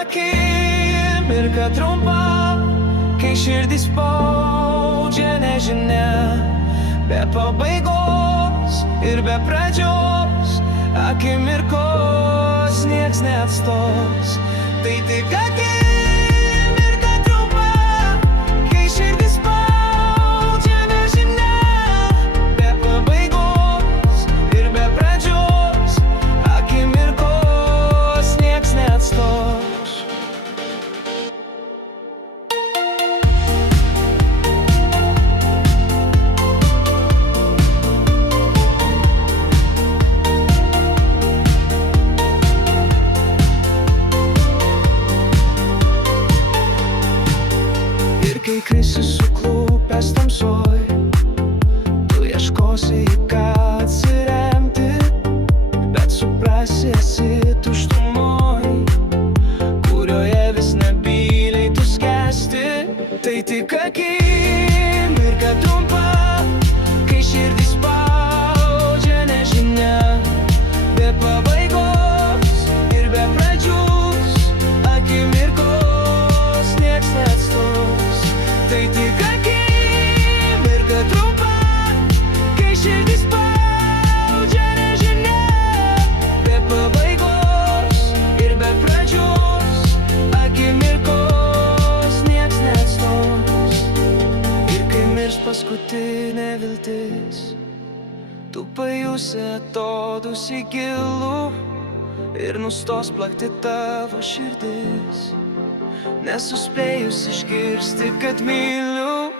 akimirka trumpa, kai širdis spaudžia nežinia, be pabaigos ir be pradžios, akimirkos nieks neatstos. Tai tik akimirka trumpa, kai širdis spaudžia nežinia, be pabaigos ir be pradžios, akimirkos nieks neatstos. Kai krisi suklupęs tamsoj, tu ieškosi į ką atsiremti, bet suprasi esi tuštumoj, kurioje vis nebyliai tu skęsti. Tai tik akimirka trumpa, kai širdis spaudžia nežinia, be pabaigos ir be pradžios, akimirkos nieks neatstos. Tai tik akimirka trumpa, kai širdis spaudžia nežinia, be pabaigos ir be pradžios, akimirkos nieks neatstos. Ir kai mirs paskutinė viltis, tu pajusi atodūsį gilų ir nustos plakti tavo širdis, nesuspėjus išgirsti, kad myliu.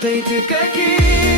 Tai tik akimirka